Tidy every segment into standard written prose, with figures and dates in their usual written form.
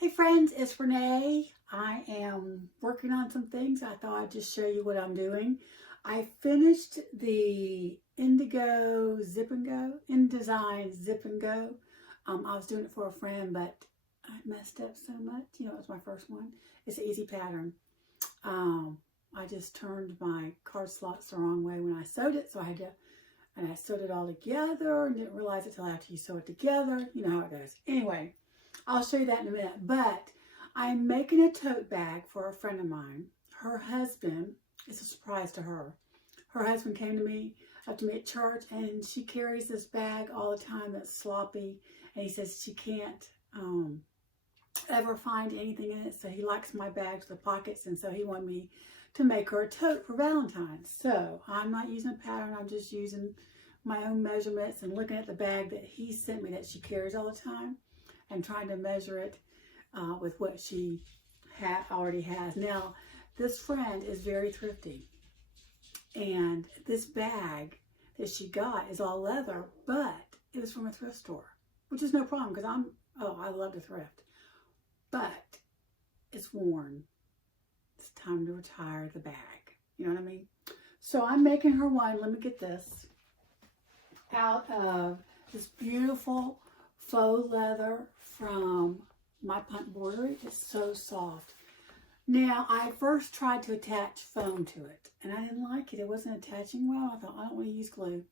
Hey friends, it's Renee. I am working on some things. I thought I'd just show you what I'm doing. I finished the Indigo Zip and Go, InDesign Zip and Go. I was doing it for a friend, but I messed up so much. You know, it was my first one. It's an easy pattern. I just turned my card slots the wrong way when I sewed it, so I had to, and I sewed it all together and didn't realize it till after you sew it together. You know how it goes. Anyway, I'll show you that in a minute, but I'm making a tote bag for a friend of mine. Her husband, it's a surprise to her. Her husband came to me up to me at church, and she carries this bag all the time that's sloppy, and he says she can't ever find anything in it, so he likes my bags with pockets, and so he wanted me to make her a tote for Valentine's. So I'm not using a pattern, I'm just using my own measurements and looking at the bag that he sent me that she carries all the time and trying to measure it with what she already has. Now, this friend is very thrifty, and this bag that she got is all leather, but it was from a thrift store, which is no problem because I love to thrift, but it's worn. It's time to retire the bag. You know what I mean? So I'm making her one. Let me get this out of this beautiful faux leather from my punt bordery. It's so soft. Now, I first tried to attach foam to it, and I didn't like it. It wasn't attaching well. I thought, I don't want to use glue.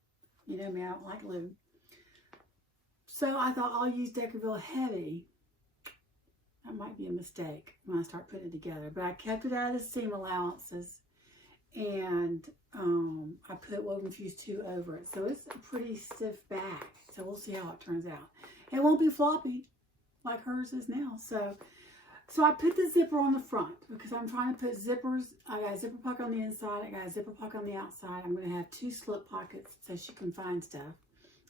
You know me, I don't like glue. So I thought I'll use Deckerville Heavy. That might be a mistake when I start putting it together, but I kept it out of the seam allowances, and I put Woven Fuse 2 over it. So it's a pretty stiff bag. So we'll see how it turns out. It won't be floppy like hers is now. So I put the zipper on the front because I'm trying to put zippers. I got a zipper pocket on the inside. I got a zipper pocket on the outside. I'm going to have 2 slip pockets so she can find stuff.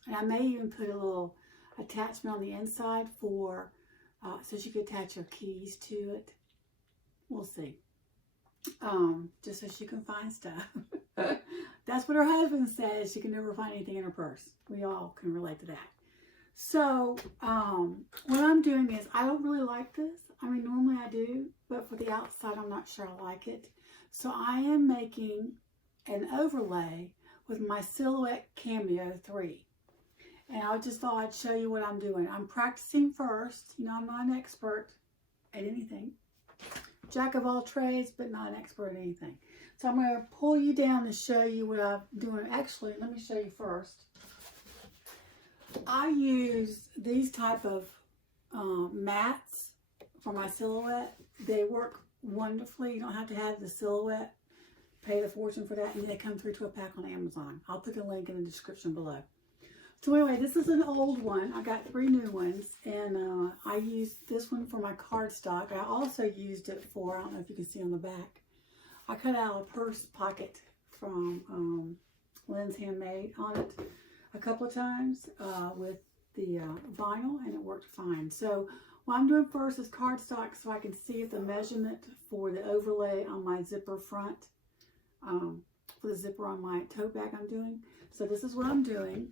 And I may even put a little attachment on the inside for so she could attach her keys to it. We'll see. Just so she can find stuff. That's what her husband says. She can never find anything in her purse. We all can relate to that. So what I'm doing is, I don't really like this. I mean, normally I do, but for the outside, I'm not sure I like it. So I am making an overlay with my Silhouette Cameo 3. And I just thought I'd show you what I'm doing. I'm practicing first. You know, I'm not an expert at anything. Jack of all trades, but not an expert at anything. So I'm going to pull you down to show you what I'm doing. Actually, let me show you first. I use these type of mats for my silhouette. They work wonderfully. You don't have to have the silhouette. Pay the fortune for that. And they come through to a pack on Amazon. I'll put the link in the description below. So anyway, this is an old one. I got 3 new ones, and I used this one for my cardstock. I also used it for, I don't know if you can see on the back, I cut out a purse pocket from Lynn's Handmade on it a couple of times with the vinyl, and it worked fine. So what I'm doing first is cardstock so I can see if the measurement for the overlay on my zipper front, for the zipper on my tote bag I'm doing. So this is what I'm doing.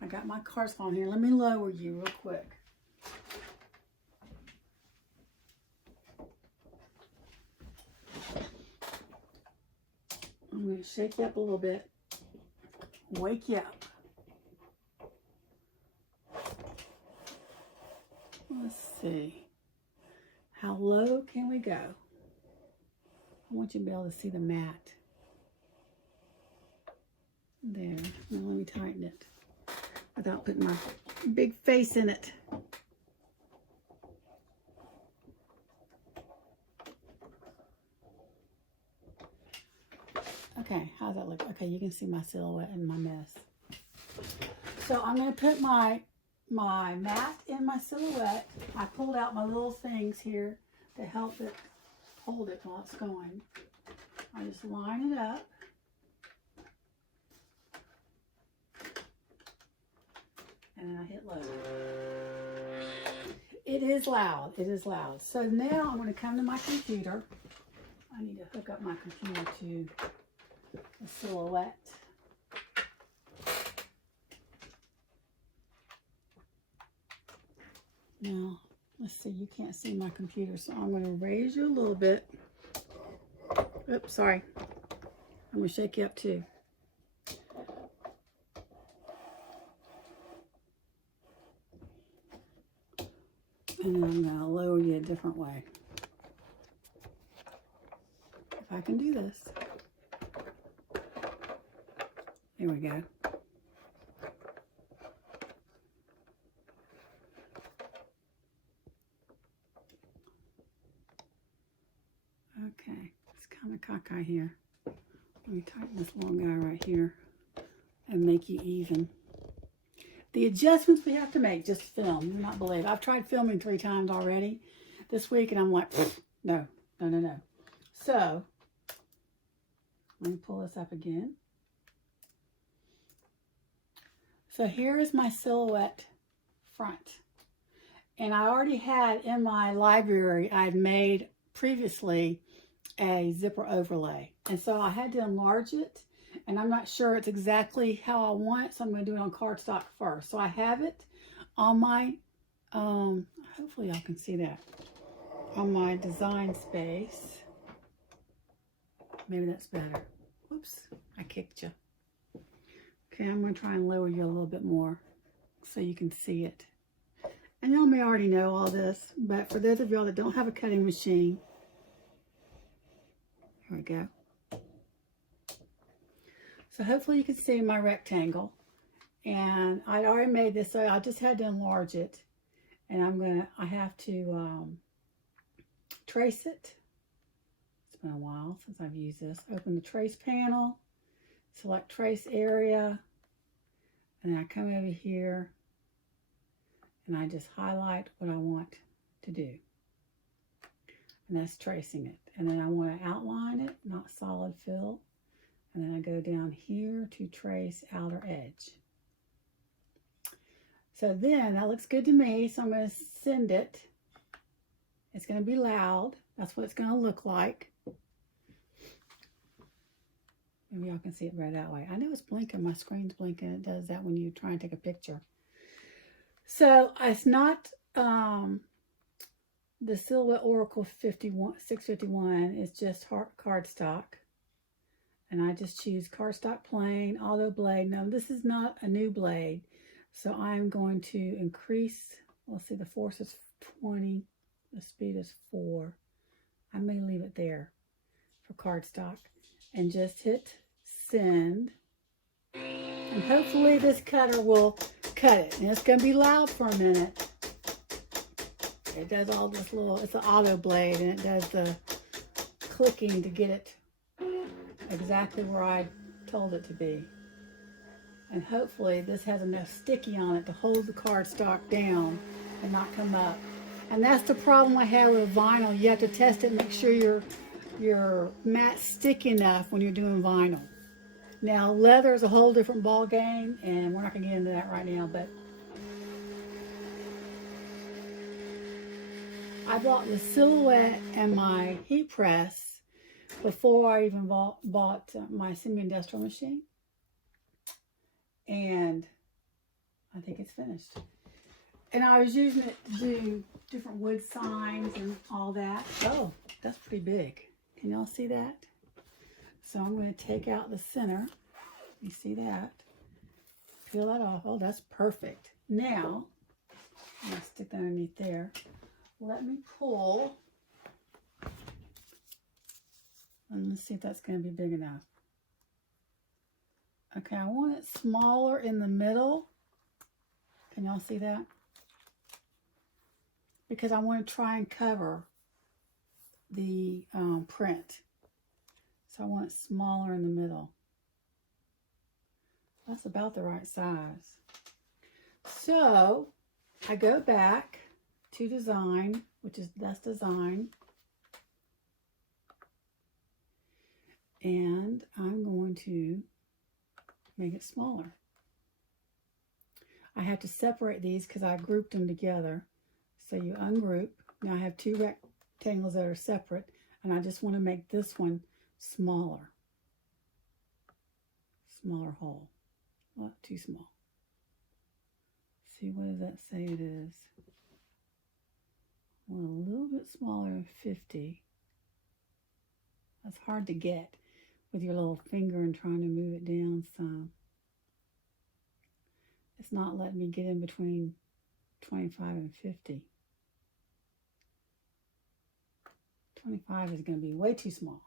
I got my cardstock on here. Let me lower you real quick. I'm going to shake you up a little bit. Wake you up. Let's see. How low can we go? I want you to be able to see the mat. There. Now let me tighten it without putting my big face in it. Okay, how's that look? Okay, you can see my silhouette and my mess. So I'm going to put my mat in my silhouette. I pulled out my little things here to help it hold it while it's going. I just line it up. And then I hit load. It is loud. It is loud. So now I'm going to come to my computer. I need to hook up my computer to the Silhouette. Now, Let's see, you can't see my computer, so I'm going to raise you a little bit. Oops, sorry. I'm going to shake you up too. And then I'm going to lower you a different way. If I can do this. There we go. Okay, it's kind of cockeyed here. Let me tighten this long guy right here and make you even. The adjustments we have to make, just film, do not believe. I've tried filming 3 times already this week, and I'm like, no. So, let me pull this up again. So here is my silhouette front. And I already had in my library, I'd made previously a zipper overlay. And so I had to enlarge it. And I'm not sure it's exactly how I want it, so I'm going to do it on cardstock first. So I have it on my, hopefully y'all can see that, on my design space. Maybe that's better. Whoops, I kicked you. Okay, I'm going to try and lower you a little bit more so you can see it. And y'all may already know all this, but for those of y'all that don't have a cutting machine, here we go. So hopefully you can see my rectangle. And I'd already made this, so I just had to enlarge it. And I have to trace it. It's been a while since I've used this. Open the trace panel, select trace area, and then I come over here and I just highlight what I want to do. And that's tracing it. And then I want to outline it, not solid fill. And then I go down here to trace outer edge. So then that looks good to me. So I'm going to send it. It's going to be loud. That's what it's going to look like. Maybe y'all can see it right that way. I know it's blinking. My screen's blinking. It does that when you try and take a picture. So it's not the Silhouette Oracle 651. It's just cardstock. And I just choose cardstock plain, auto blade. Now this is not a new blade. So I'm going to increase, let's see, the force is 20, the speed is 4. I may leave it there for cardstock. And just hit send. And hopefully this cutter will cut it. And it's going to be loud for a minute. It does all this little, it's an auto blade, and it does the clicking to get it exactly where I told it to be. And hopefully this has enough sticky on it to hold the cardstock down and not come up. And that's the problem I have with vinyl. You have to test it and make sure your mat's sticky enough when you're doing vinyl. Now leather is a whole different ball game, and we're not going to get into that right now, but I bought the Silhouette and my heat press before I even bought my semi-industrial machine. And I think it's finished. And I was using it to do different wood signs and all that. Oh, that's pretty big. Can y'all see that? So I'm going to take out the center. You see that? Peel that off. Oh, that's perfect. Now, I'm going to stick that underneath there. Let me pull. And let's see if that's going to be big enough. Okay, I want it smaller in the middle. Can y'all see that? Because I want to try and cover the print. So I want it smaller in the middle. That's about the right size. So I go back to design, that's design. And I'm going to make it smaller. I have to separate these because I grouped them together. So you ungroup. Now I have 2 rectangles that are separate, and I just want to make this one smaller. Smaller hole. Not too small. See, what does that say it is? Well, a little bit smaller than 50. That's hard to get with your little finger and trying to move it down some. It's not letting me get in between 25 and 50. 25 is going to be way too small.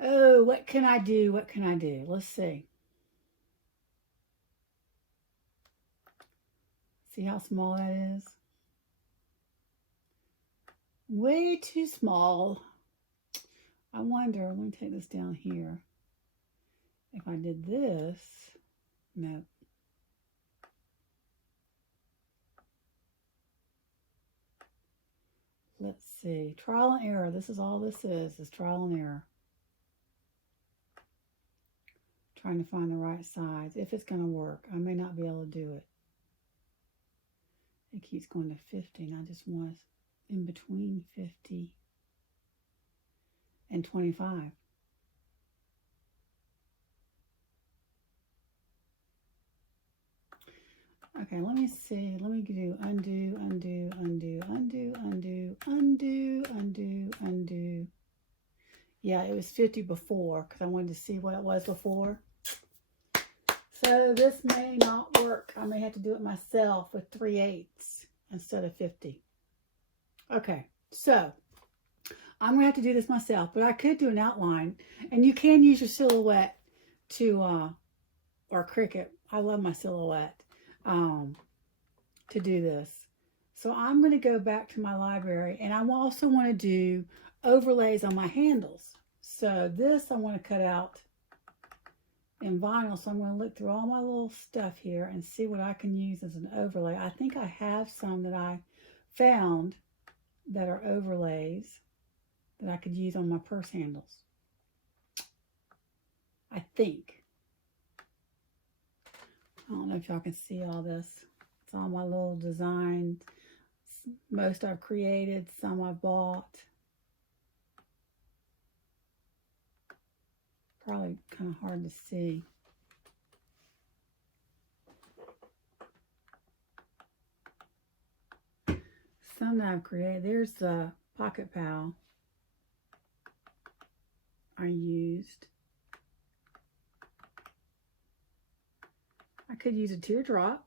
Oh, what can I do? What can I do? Let's see. See how small that is? Way too small. I wonder, let me take this down here. If I did this, no. Let's see, trial and error. This is all this is trial and error. Trying to find the right size, if it's going to work. I may not be able to do it. It keeps going to 50, and I just want in between 50 and 25. Okay, let me see. Let me do undo, undo, undo, undo, undo, undo, undo, undo. Yeah, it was 50 before because I wanted to see what it was before. So this may not work. I may have to do it myself with 3/8 instead of 50. Okay, so I'm going to have to do this myself, but I could do an outline. And you can use your Silhouette to, or Cricut. I love my Silhouette to do this. So I'm going to go back to my library, and I also want to do overlays on my handles. So this I want to cut out in vinyl, so I'm going to look through all my little stuff here and see what I can use as an overlay. I think I have some that I found that are overlays that I could use on my purse handles. I think. I don't know if y'all can see all this. It's all my little designs. Most I've created, some I've bought. Probably kind of hard to see. Some that I've created. There's the Pocket Pal I used. I could use a teardrop.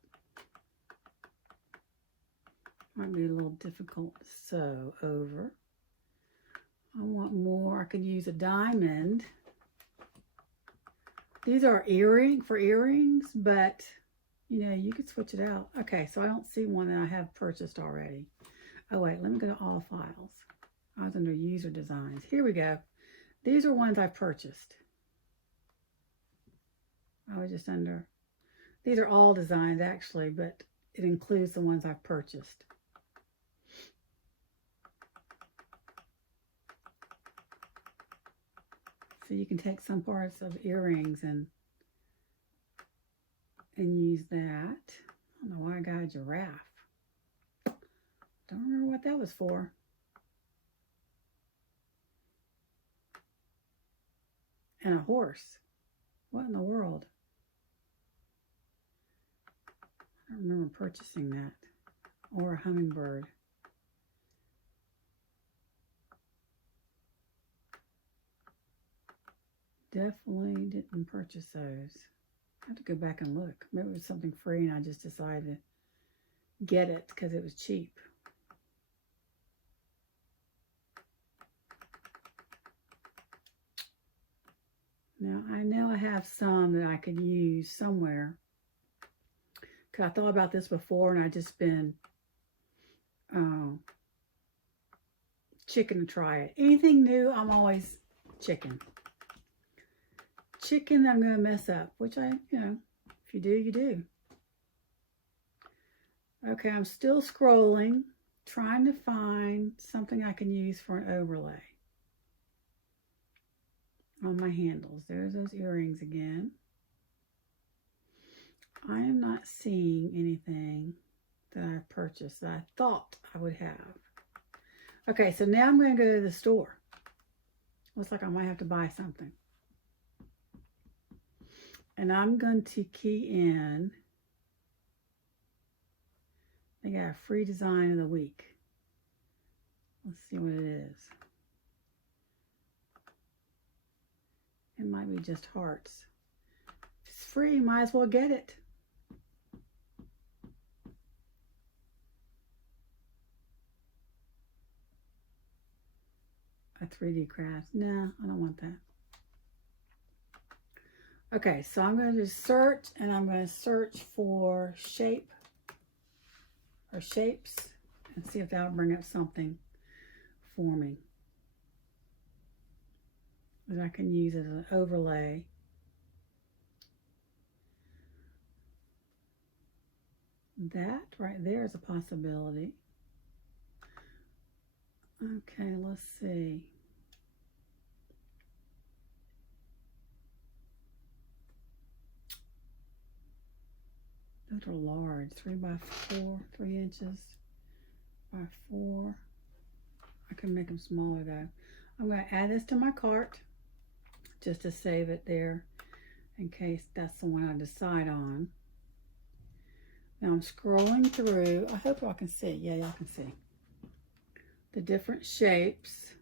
Might be a little difficult to sew over. I want more. I could use a diamond. These are earrings, but you know, you could switch it out. Okay, so I don't see one that I have purchased already. Oh wait, let me go to all files. I was under user designs. Here we go. These are ones I've purchased. I was just under, these are all designs actually, but it includes the ones I've purchased. So you can take some parts of earrings and use that. I don't know why I got a giraffe. Don't remember what that was for. And a horse. What in the world? I don't remember purchasing that. Or a hummingbird. Definitely didn't purchase those. I have to go back and look. Maybe it was something free and I just decided to get it because it was cheap. Now, I know I have some that I could use somewhere. Because I thought about this before and I just been chicken to try it. Anything new, I'm always chicken. Chicken I'm going to mess up, which I, you know, if you do, you do. Okay, I'm still scrolling, trying to find something I can use for an overlay on my handles. There's those earrings again. I am not seeing anything that I've purchased that I thought I would have. Okay, so now I'm going to go to the store. Looks like I might have to buy something. And I'm going to key in, I got a free design of the week. Let's see what it is. It might be just hearts. If it's free, might as well get it. A 3D craft. No, I don't want that. Okay, so I'm going to search, and I'm going to search for shape or shapes and see if that'll bring up something for me that I can use as an overlay. That right there is a possibility. Okay, let's see. Those are large, 3 by 4, 3 inches by 4. I can make them smaller though. I'm going to add this to my cart just to save it there in case that's the one I decide on. Now I'm scrolling through. I hope y'all can see. Yeah, y'all can see the different shapes.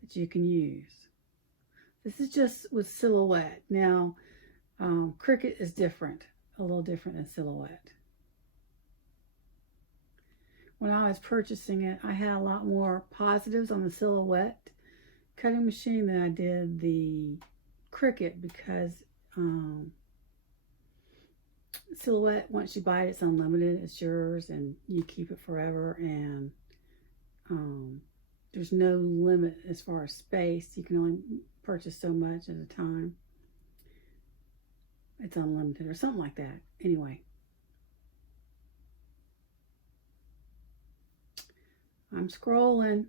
That you can use. This is just with Silhouette. Now, Cricut is different, a little different than Silhouette. When I was purchasing it, I had a lot more positives on the Silhouette cutting machine than I did the Cricut, because Silhouette, once you buy it, it's unlimited. It's yours and you keep it forever, and there's no limit as far as space. You can only purchase so much at a time. It's unlimited or something like that. Anyway, I'm scrolling.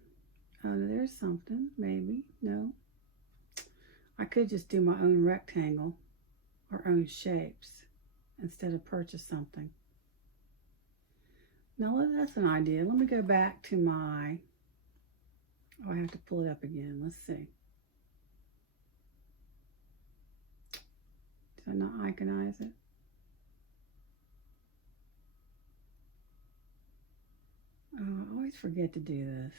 Oh, there's something, maybe. No. I could just do my own rectangle or own shapes instead of purchase something. Now that's an idea. Let me go back to my, oh, I have to pull it up again. Let's see. Did I not iconize it? Oh, I always forget to do this.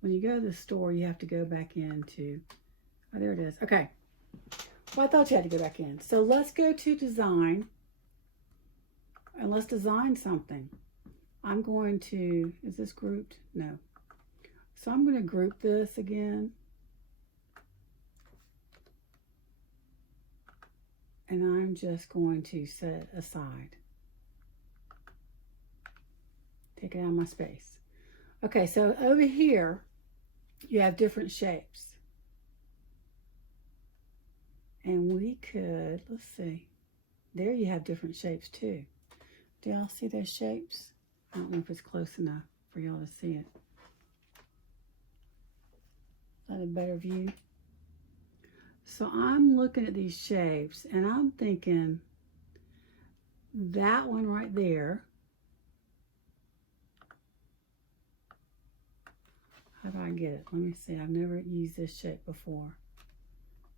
When you go to the store, you have to go back into, oh, there it is. Okay. Well, I thought you had to go back in. So let's go to design and let's design something. I'm going to, is this grouped? No. So I'm going to group this again. And I'm just going to set it aside. Take it out of my space. Okay, so over here, you have different shapes. And we could, let's see, there you have different shapes too. Do y'all see those shapes? I don't know if it's close enough for y'all to see it. Is that a better view? So I'm looking at these shapes and I'm thinking that one right there. How do I get it? Let me see. I've never used this shape before.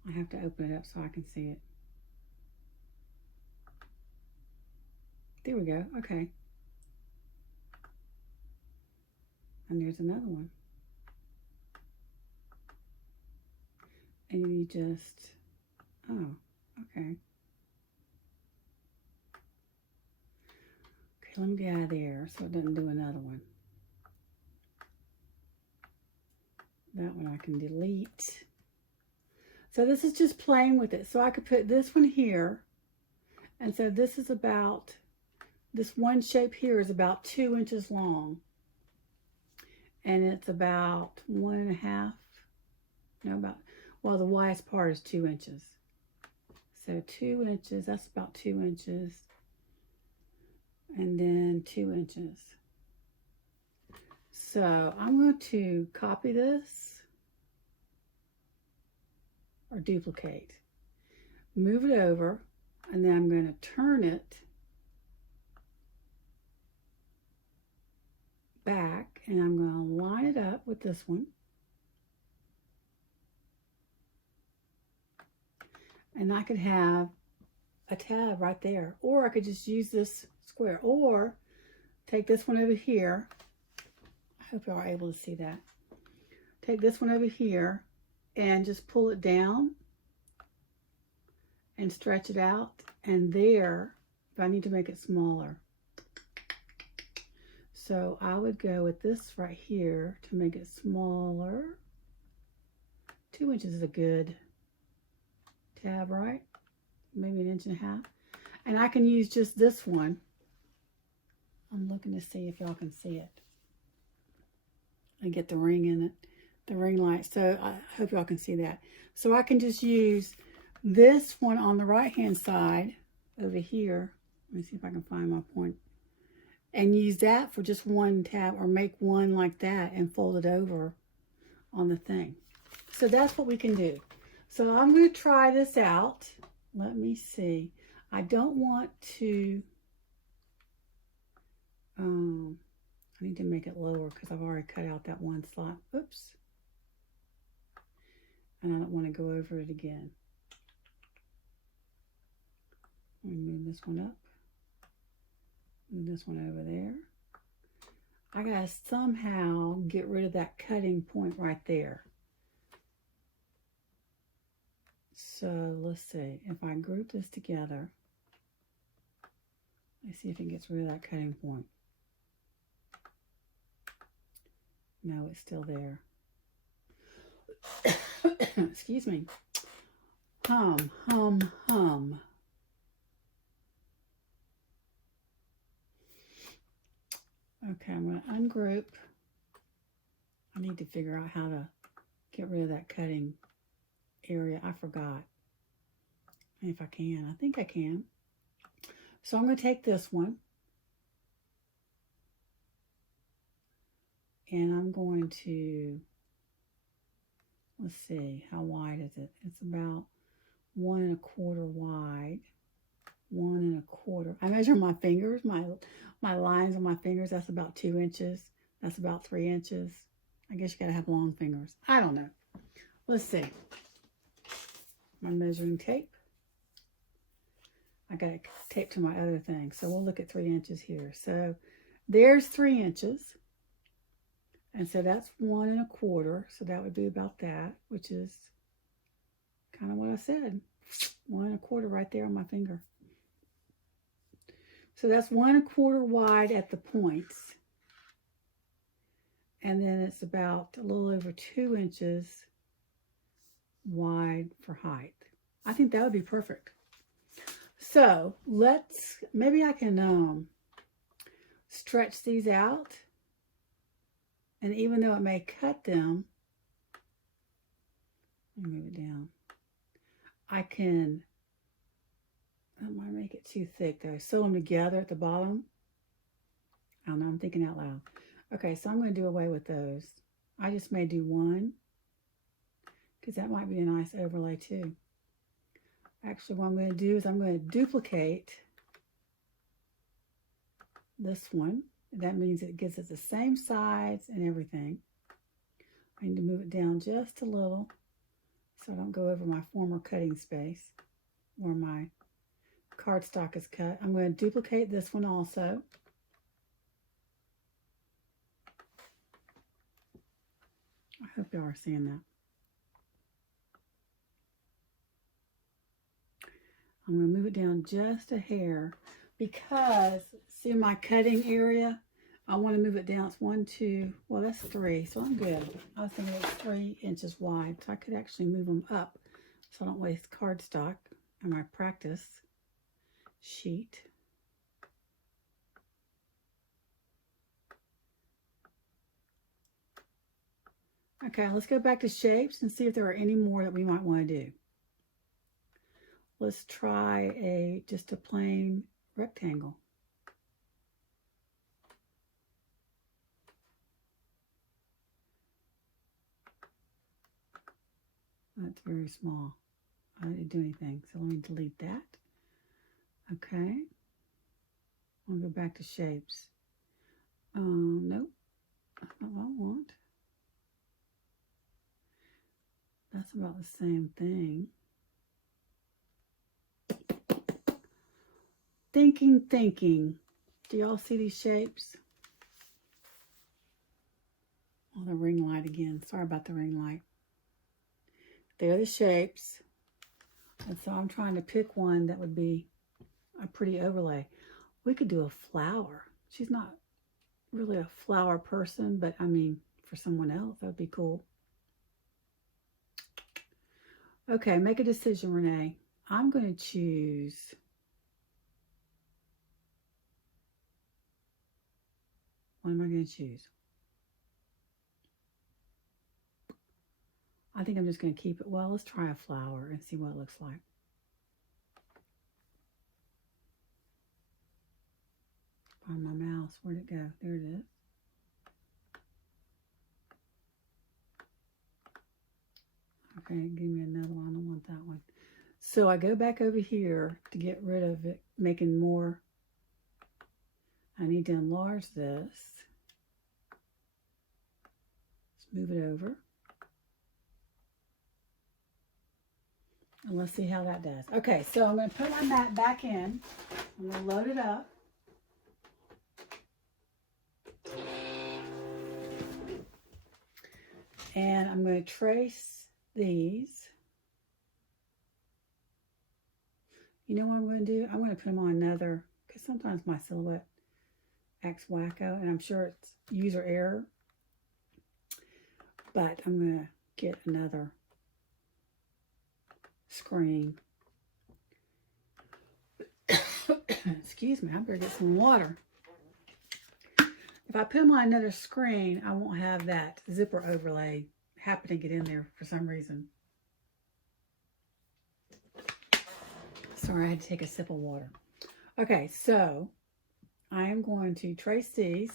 I have to open it up so I can see it. There we go. Okay. And there's another one. And you just, oh, okay. Okay, let me get out of there so it doesn't do another one. That one I can delete. So this is just playing with it. So I could put this one here. And so this is about, this one shape here is about 2 inches long. And it's about 1.5, no, about, well, the widest part is 2 inches. So 2 inches, that's about 2 inches. And then 2 inches. So I'm going to copy this or duplicate, move it over, and then I'm going to turn it back, and I'm going to line it up with this one. And I could have a tab right there. Or I could just use this square, or take this one over here. I hope y'all are able to see that. Take this one over here and just pull it down and stretch it out. And there, if I need to make it smaller. So I would go with this right here to make it smaller. 2 inches is a good tab, right? Maybe 1.5 inches. And I can use just this one. I'm looking to see if y'all can see it. I get the ring in it, the ring light. So I hope y'all can see that. So I can just use this one on the right hand side over here. Let me see if I can find my point. And use that for just one tab, or make one like that and fold it over on the thing. So that's what we can do. So I'm going to try this out. Let me see. I don't want to, I need to make it lower because I've already cut out that one slot. Oops. And I don't want to go over it again. Let me move this one up. Move this one over there. I gotta somehow get rid of that cutting point right there. So let's see. If I group this together, let's see if it gets rid of that cutting point. No, it's still there. Excuse me. Hum, hum, hum. Okay, I'm going to ungroup. I need to figure out how to get rid of that cutting area. I forgot. If I can. I think I can. So I'm going to take this one. And I'm going to, let's see, how wide is it? It's about 1 1/4 wide. 1 1/4. I measure my fingers, my lines on my fingers. That's about 2 inches. That's about 3 inches. I guess you gotta have long fingers. I don't know. Let's see. My measuring tape. I got it taped to my other thing. So we'll look at 3 inches here. So there's 3 inches. And so that's 1 1/4. So that would be about that, which is kind of what I said. 1 1/4 right there on my finger. So that's 1 1/4 wide at the points. And then it's about a little over 2 inches wide for height. I think that would be perfect. So maybe I can stretch these out. And even though it may cut them, let me move it down. I might make it too thick though. Sew them together at the bottom. I don't know, I'm thinking out loud. Okay, so I'm going to do away with those. I just may do one, because that might be a nice overlay too. Actually, what I'm going to do is I'm going to duplicate this one. That means it gives it the same size and everything. I need to move it down just a little so I don't go over my former cutting space where my cardstock is cut. I'm going to duplicate this one also. I hope y'all are seeing that. I'm going to move it down just a hair because, see my cutting area? I want to move it down. It's 1, 2, well, that's 3, so I'm good. I was thinking it's 3 inches wide, so I could actually move them up so I don't waste cardstock on my practice sheet. Okay, let's go back to shapes and see if there are any more that we might want to do. Let's try just a plain rectangle. That's very small. I didn't do anything, so let me delete that. Okay. I'll go back to shapes. Nope, that's not what I want. That's about the same thing. thinking. Do y'all see these shapes? Oh, the ring light again. Sorry about the ring light. They're the shapes. And so I'm trying to pick one that would be a pretty overlay. We could do a flower. She's not really a flower person, but I mean, for someone else, that would be cool. Okay, make a decision, Renee. I'm going to choose... What am I going to choose? I think I'm just going to keep it. Well, let's try a flower and see what it looks like. Find my mouse. Where'd it go? There it is. Okay, give me another one. I don't want that one. So I go back over here to get rid of it, making more. I need to enlarge this. Let's move it over. And let's see how that does. Okay, so I'm going to put my mat back in. I'm going to load it up. And I'm going to trace these. You know what I'm going to do? I'm going to put them on another, because sometimes my Silhouette acts wacko, and I'm sure it's user error. But I'm going to get another screen. Excuse me, I better get some water. If I put them on another screen, I won't have that zipper overlay happen to get in there for some reason. Sorry, I had to take a sip of water. Okay, so I am going to trace these.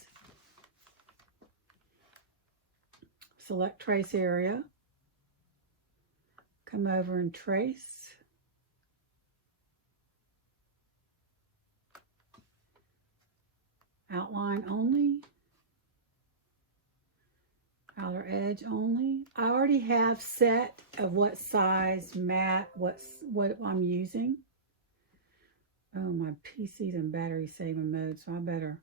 Select trace area. Come over and trace. Outline only. Outer edge only. I already have set of what size mat, what I'm using. Oh, my PC's in battery saving mode, so I better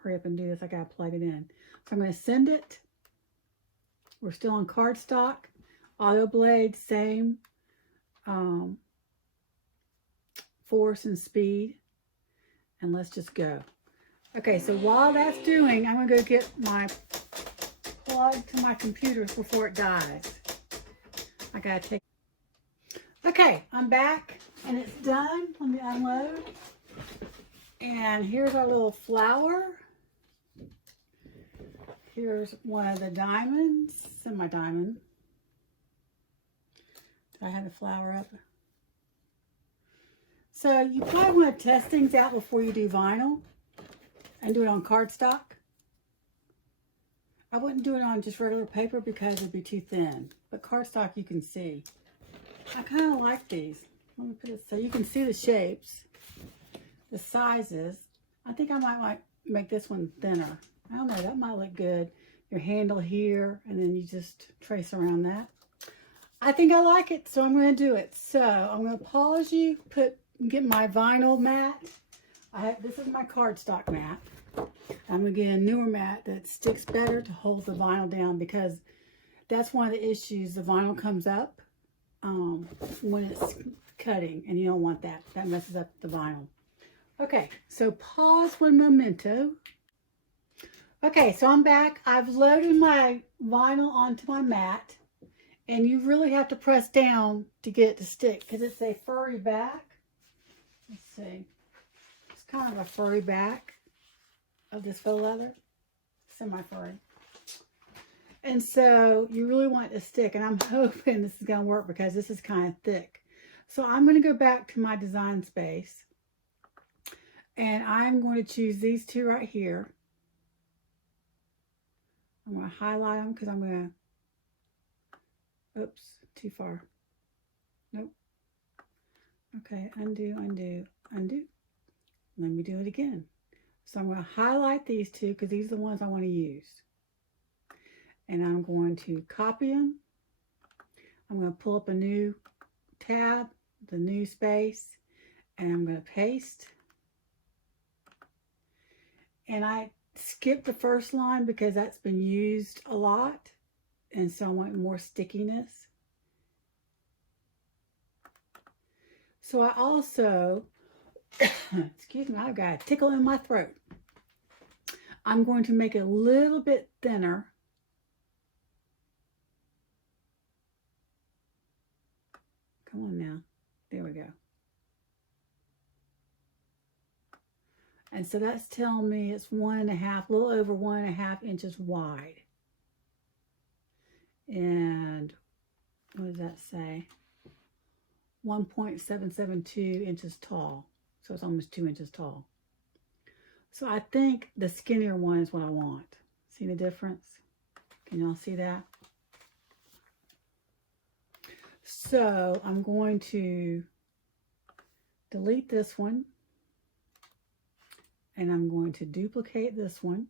hurry up and do this. I gotta plug it in. So I'm gonna send it. We're still on cardstock. Auto blade, same force and speed. And let's just go. Okay, so while that's doing, I'm gonna go get my plug to my computer before it dies. I gotta take... Okay, I'm back and it's done. Let me unload. And here's our little flower. Here's one of the diamonds, semi-diamond. Did I have the flower up? So you probably want to test things out before you do vinyl and do it on cardstock. I wouldn't do it on just regular paper because it'd be too thin. But cardstock you can see. I kind of like these. Let me put it so you can see the shapes, the sizes. I think I might make this one thinner. I don't know, that might look good. Your handle here, and then you just trace around that. I think I like it, so I'm going to do it. So I'm going to pause you, get my vinyl mat. This is my cardstock mat. I'm going to get a newer mat that sticks better to hold the vinyl down, because that's one of the issues. The vinyl comes up when it's cutting, and you don't want that. That messes up the vinyl. Okay, so pause one memento. Okay, so I'm back. I've loaded my vinyl onto my mat, and you really have to press down to get it to stick because it's a furry back. Let's see. It's kind of a furry back of this faux leather, semi-furry. And so you really want it to stick, and I'm hoping this is going to work because this is kind of thick. So I'm going to go back to my design space, and I'm going to choose these two right here. I'm going to highlight them because I'm going to, oops, too far. Nope. Okay, undo, undo, undo. Let me do it again. So I'm going to highlight these two because these are the ones I want to use. And I'm going to copy them. I'm going to pull up a new tab, the new space, and I'm going to paste. And I skipped the first line because that's been used a lot. And so I want more stickiness. So I also, excuse me, I've got a tickle in my throat. I'm going to make it a little bit thinner. Come on now. There we go. And so that's telling me it's 1.5, a little over 1.5 inches wide. And what does that say? 1.772 inches tall. So it's almost 2 inches tall. So I think the skinnier one is what I want. See the difference? Can y'all see that? So I'm going to delete this one. And I'm going to duplicate this one.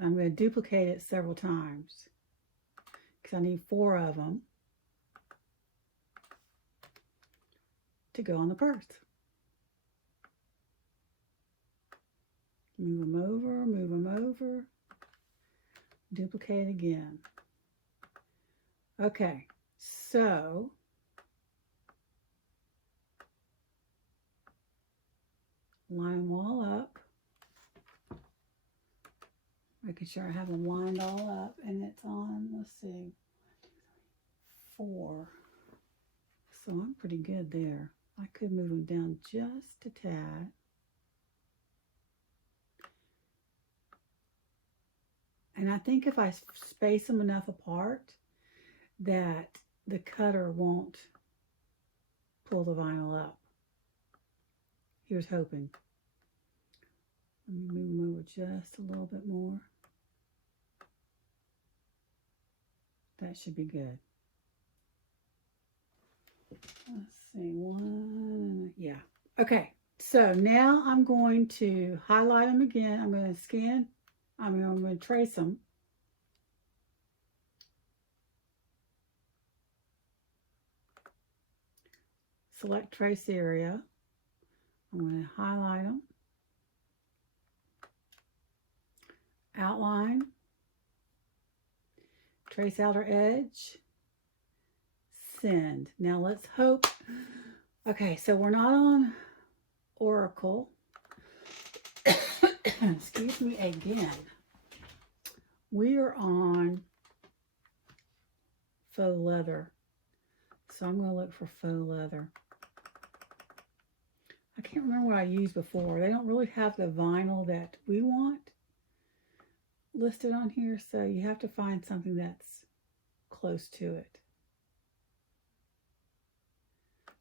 I'm going to duplicate it several times because I need 4 of them to go on the purse. Move them over, move them over, duplicate again. Okay, so line them all up. Making sure I have them lined all up, and it's on, let's see, 4. So I'm pretty good there. I could move them down just a tad. And I think if I space them enough apart that the cutter won't pull the vinyl up. Here's hoping. Let me move them over just a little bit more. That should be good. Let's see, 1, yeah. Okay, so now I'm going to highlight them again. I'm going to scan, I'm going to trace them. Select trace area. I'm going to highlight them. Outline. Trace outer edge. Send. Now let's hope. Okay, so we're not on Oracle. Excuse me again. We are on faux leather. So I'm going to look for faux leather. I can't remember what I used before. They don't really have the vinyl that we want listed on here, so you have to find something that's close to it.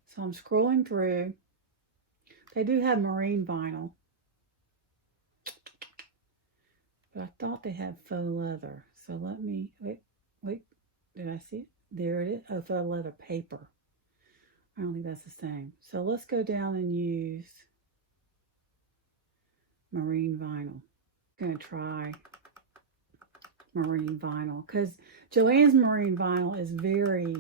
So I'm scrolling through. They do have marine vinyl, but I thought they had faux leather. So let me, wait, did I see it? There it is. Oh, faux leather paper. I don't think that's the same. So let's go down and use marine vinyl. I'm going to try marine vinyl because Joann's marine vinyl is very,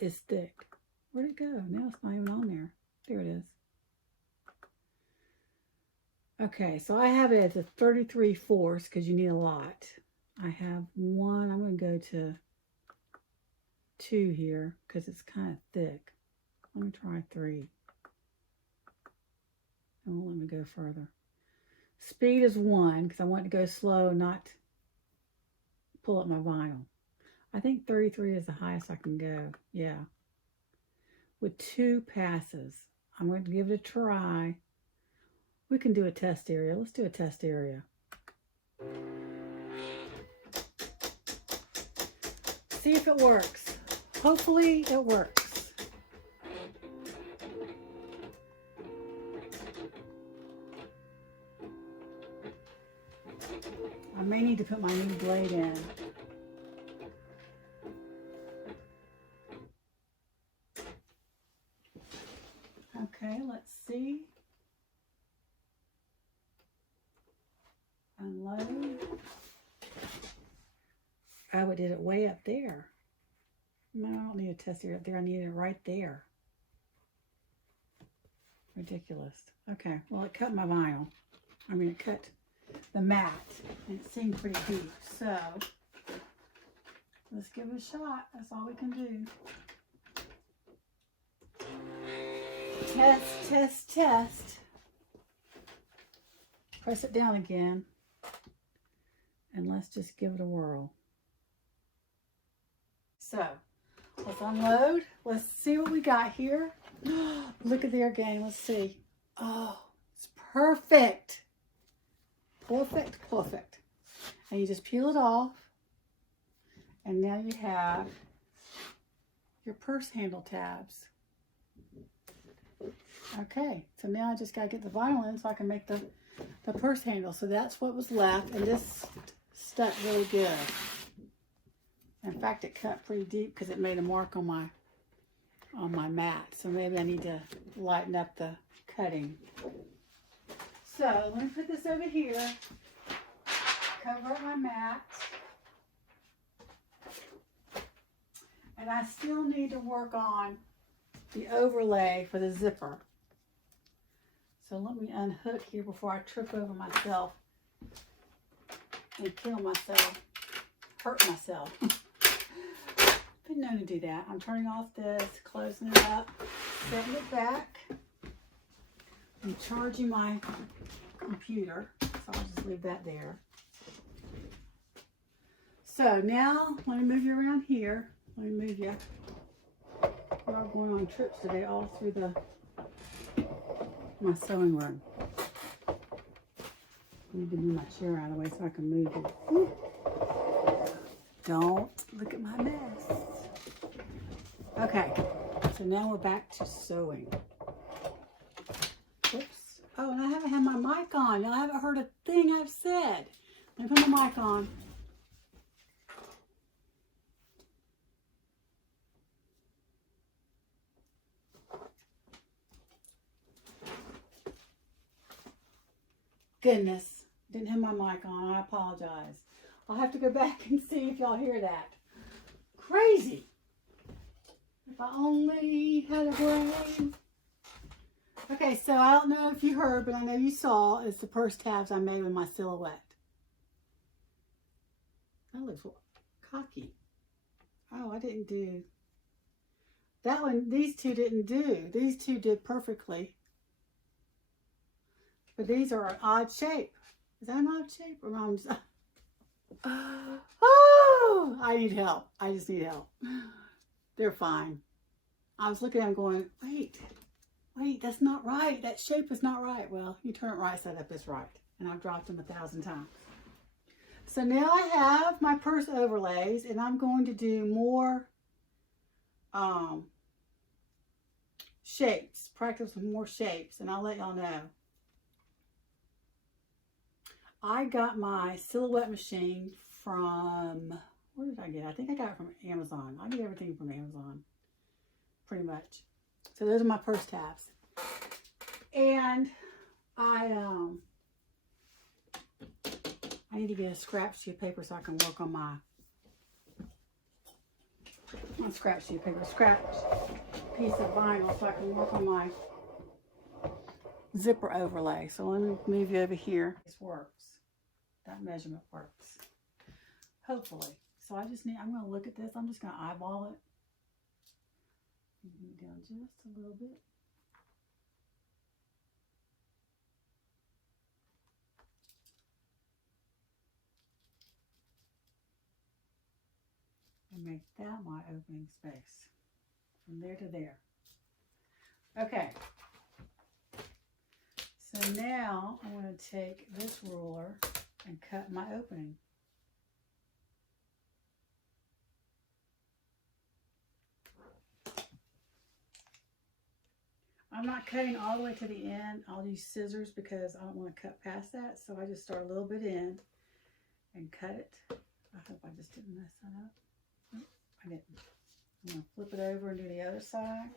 is thick. Where'd it go? Now it's not even on there. There it is. Okay, so I have it as a 33/4 because you need a lot. I have 1. I'm going to go to 2 here because it's kind of thick. Let me try 3. It won't let me go further. Speed is 1 because I want to go slow, not pull up my vinyl. I think 33 is the highest I can go. Yeah. With 2 passes. I'm going to give it a try. We can do a test area. Let's do a test area. See if it works. Hopefully it works. I may need to put my new blade in. Okay, let's see. Unload. Oh, it did it way up there. No, I don't need to test it right there. I need it right there. Ridiculous. Okay, well, it cut my vinyl. I mean, it cut the mat, and it seemed pretty deep. So, let's give it a shot. That's all we can do. Test, test, test. Press it down again. And let's just give it a whirl. So, let's unload. Let's see what we got here. Look at there again. Let's see. Oh, it's perfect. Perfect, perfect. And you just peel it off. And now you have your purse handle tabs. Okay, so now I just got to get the vinyl in so I can make the purse handle. So that's what was left. And this stuck really good. In fact, it cut pretty deep because it made a mark on my mat. So maybe I need to lighten up the cutting. So let me put this over here. Cover up my mat. And I still need to work on the overlay for the zipper. So let me unhook here before I trip over myself and kill myself, hurt myself. Been known to do that. I'm turning off this, closing it up, setting it back. I'm charging my computer, so I'll just leave that there. So now, let me move you around here. Let me move you. We are going on trips today all through my sewing room. I need to move my chair out of the way so I can move it. Woo. Don't look at my mess. Okay, so now we're back to sewing. Oops. Oh, and I haven't had my mic on. Y'all haven't heard a thing I've said. Let me put my mic on. Goodness, didn't have my mic on. I apologize. I'll have to go back and see if y'all hear that. Crazy. If I only had a brain. Okay, so I don't know if you heard, but I know you saw, it's the purse tabs I made with my Silhouette. That looks cocky. Oh, I didn't do. That one, these two didn't do. These two did perfectly. But these are an odd shape. Is that an odd shape? Or I'm just... Oh, I need help. I just need help. They're fine. I was looking at them going, wait, that's not right. That shape is not right. Well, you turn it right side up, it's right. And I've dropped them 1,000 times. So now I have my purse overlays, and I'm going to do more shapes. Practice with more shapes, and I'll let y'all know. I got my Silhouette machine from, where did I get it? I think I got it from Amazon. I get everything from Amazon, pretty much. So those are my purse tabs. And I need to get a scrap sheet of paper so I can work on my, not scrap sheet of paper, scrap piece of vinyl so I can work on my zipper overlay. So let me move you over here. This works. That measurement works. Hopefully. So I just need, I'm going to look at this. I'm just going to eyeball it. Move it down just a little bit. And make that my opening space. From there to there. Okay. So now I'm going to take this ruler and cut my opening. I'm not cutting all the way to the end. I'll use scissors because I don't want to cut past that. So I just start a little bit in and cut it. I hope I just didn't mess that up. Nope, I didn't. I'm going to flip it over and do the other side.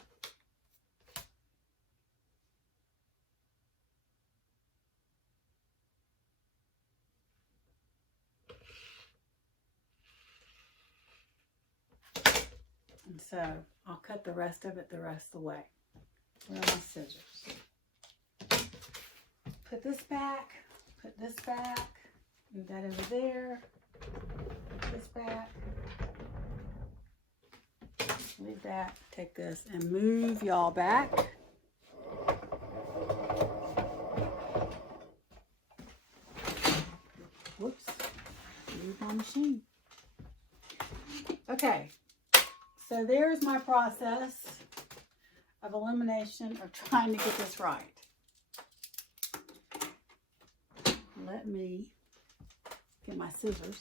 And so I'll cut the rest of it the rest of the way. Where are my scissors? Put this back, move that over there, put this back, leave that, take this and move y'all back. Whoops, move my machine. Okay, so there's my process of elimination or trying to get this right. Let me get my scissors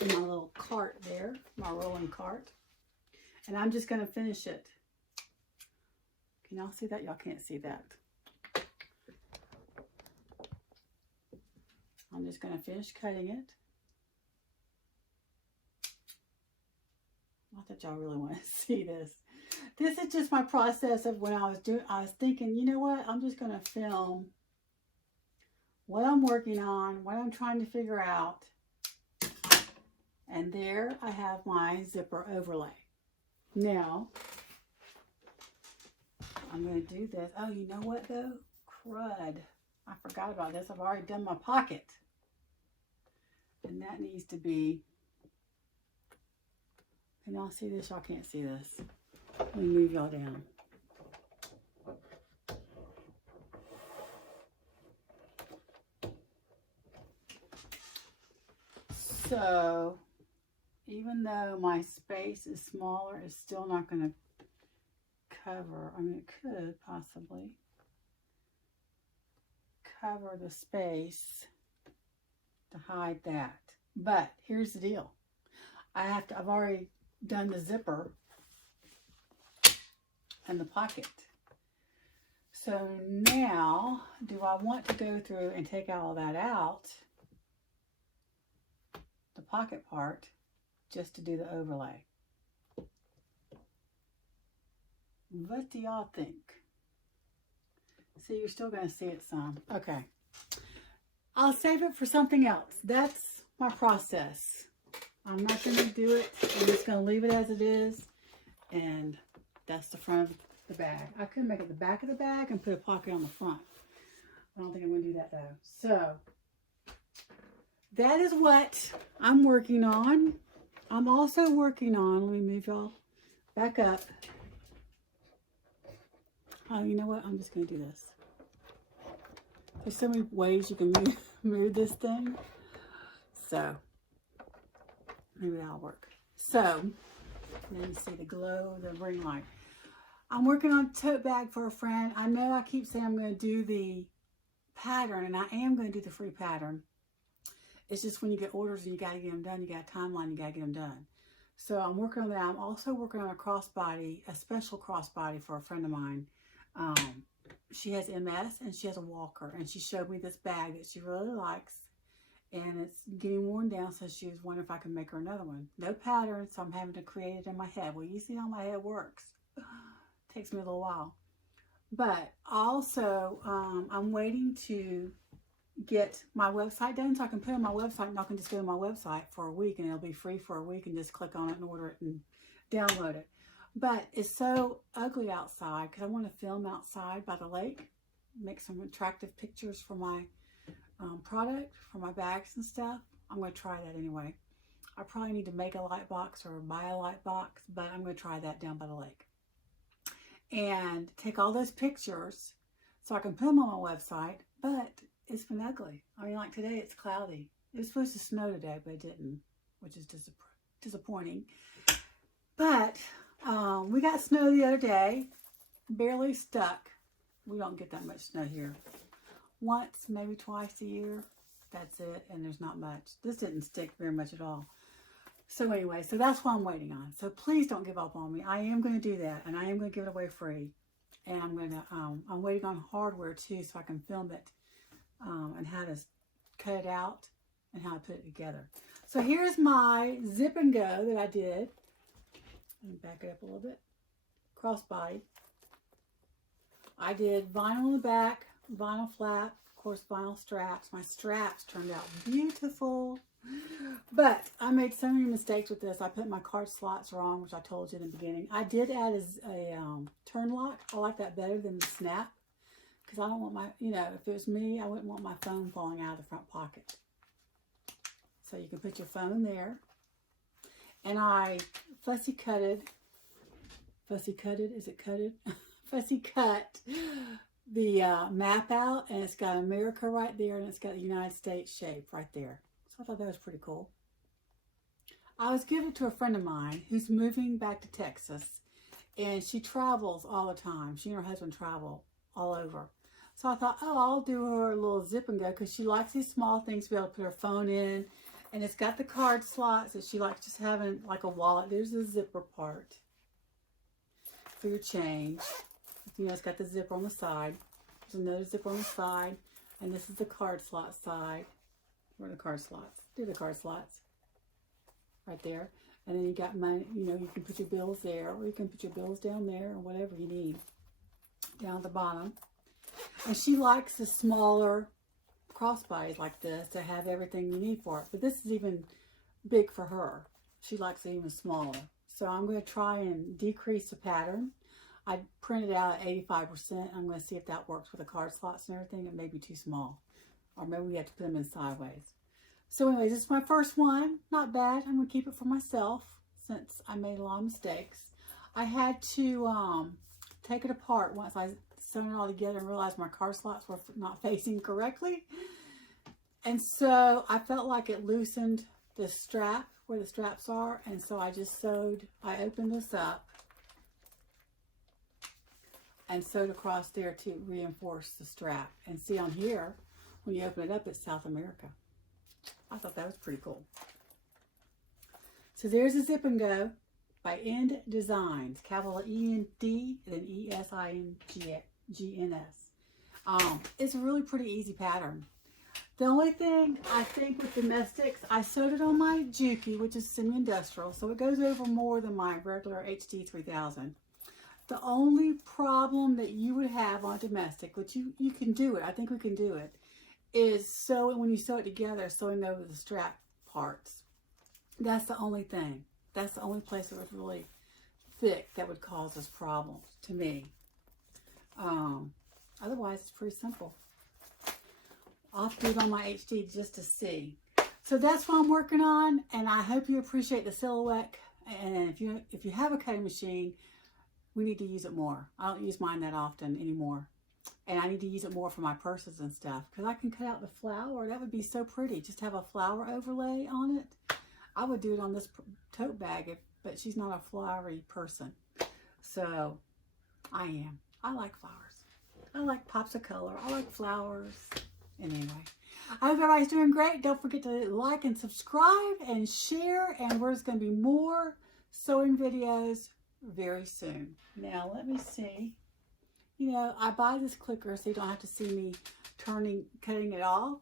in my little cart there, my rolling cart. And I'm just going to finish it. Can y'all see that? Y'all can't see that. I'm just going to finish cutting it. Not that y'all really want to see this. This is just my process of when I was thinking, you know what? I'm just going to film what I'm working on, what I'm trying to figure out. And there I have my zipper overlay. Now, I'm going to do this. Oh, you know what though? Crud. I forgot about this. I've already done my pocket. And that needs to be, can y'all see this? Y'all can't see this. Let me move y'all down. So, even though my space is smaller, it's still not going to cover, I mean, it could possibly cover the space to hide that. But here's the deal. I've already done the zipper and the pocket. So now, do I want to go through and take all that out, the pocket part, just to do the overlay? What do y'all think? See, you're still going to see it some. Okay. I'll save it for something else. That's my process. I'm not going to do it. I'm just going to leave it as it is. And that's the front of the bag. I could make it the back of the bag and put a pocket on the front. I don't think I'm going to do that though. So, that is what I'm working on. I'm also working on, let me move y'all back up. Oh, you know what? I'm just going to do this. There's so many ways you can move this thing. So, maybe that'll work. So, then you see the glow of the ring light. I'm working on a tote bag for a friend. I know I keep saying I'm going to do the pattern, and I am going to do the free pattern. It's just when you get orders and you got to get them done, you got a timeline, you got to get them done. So I'm working on that. I'm also working on a crossbody, a special crossbody for a friend of mine. She has MS and she has a walker, and she showed me this bag that she really likes, and it's getting worn down, so she was wondering if I could make her another one. No pattern, so I'm having to create it in my head. Well, you see how my head works. Takes me a little while. But also, I'm waiting to get my website done so I can put it on my website, and I can just go to my website for a week and it'll be free for a week, and just click on it and order it and download it. But it's so ugly outside because I want to film outside by the lake, make some attractive pictures for my product, for my bags and stuff. I'm going to try that anyway. I probably need to make a light box or buy a light box, but I'm going to try that down by the lake. And take all those pictures so I can put them on my website, but it's been ugly. I mean, like today it's cloudy. It was supposed to snow today, but it didn't, which is disappointing. But we got snow the other day, barely stuck. We don't get that much snow here. Once, maybe twice a year, that's it, and there's not much. This didn't stick very much at all. So anyway, so that's what I'm waiting on. So please don't give up on me. I am going to do that, and I am going to give it away free. And I'm going to, I'm waiting on hardware too, so I can film it, and how to cut it out and how to put it together. So here's my zip and go that I did. Let me back it up a little bit. Crossbody. I did vinyl on the back, vinyl flap, of course vinyl straps. My straps turned out beautiful. But I made so many mistakes with this. I put my card slots wrong, which I told you in the beginning. I did add a turn lock. I like that better than the snap. Because I don't want my, you know, if it was me, I wouldn't want my phone falling out of the front pocket. So you can put your phone there. And I fussy cut the map out, and it's got America right there, and it's got the United States shape right there. So I thought that was pretty cool. I was giving it to a friend of mine who's moving back to Texas, and she travels all the time. She and her husband travel all over. So I thought, oh, I'll do her a little zip and go, because she likes these small things to be able to put her phone in. And it's got the card slots that she likes, just having like a wallet. There's the zipper part for your change. You know, it's got the zipper on the side. There's another zipper on the side. And this is the card slot side. Where are the card slots? They're the card slots. Right there. And then you got money, you know, you can put your bills there, or you can put your bills down there, or whatever you need. Down at the bottom. And she likes the smaller crossbodies like this to have everything you need for it. But this is even big for her. She likes it even smaller. So I'm going to try and decrease the pattern. I printed out at 85%. I'm going to see if that works with the card slots and everything. It may be too small. Or maybe we have to put them in sideways. So anyways, this is my first one. Not bad. I'm going to keep it for myself since I made a lot of mistakes. I had to take it apart once I sewn it all together and realized my card slots were not facing correctly. And so I felt like it loosened the strap where the straps are. And so I just sewed, I opened this up and sewed across there to reinforce the strap. And see on here, when you open it up, it's South America. I thought that was pretty cool. So there's a Zip and Go by End Designs, capital E-N-D and then E-S-I-N-G-N-S. It's a really pretty easy pattern. The only thing I think with domestics, I sewed it on my Juki, which is semi-industrial, so it goes over more than my regular HD 3000. The only problem that you would have on domestic, which you can do it, I think we can do it, is when you sew it together, sewing over the strap parts. That's the only thing. That's the only place that was really thick that would cause us problems to me. Otherwise, it's pretty simple. I'll have to do it on my HD just to see. So that's what I'm working on, and I hope you appreciate the Silhouette. And if you have a cutting machine, we need to use it more. I don't use mine that often anymore. And I need to use it more for my purses and stuff, because I can cut out the flower. That would be so pretty. Just have a flower overlay on it. I would do it on this tote bag, but she's not a flowery person. So I am. I like flowers. I like pops of color. I like flowers. Anyway, I hope everybody's doing great. Don't forget to like and subscribe and share. And there's going to be more sewing videos very soon. Now, let me see. You know, I buy this clicker so you don't have to see me cutting it off.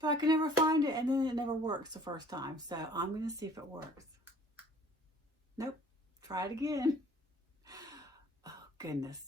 But I can never find it, and then it never works the first time. So I'm going to see if it works. Nope. Try it again. Oh, goodness.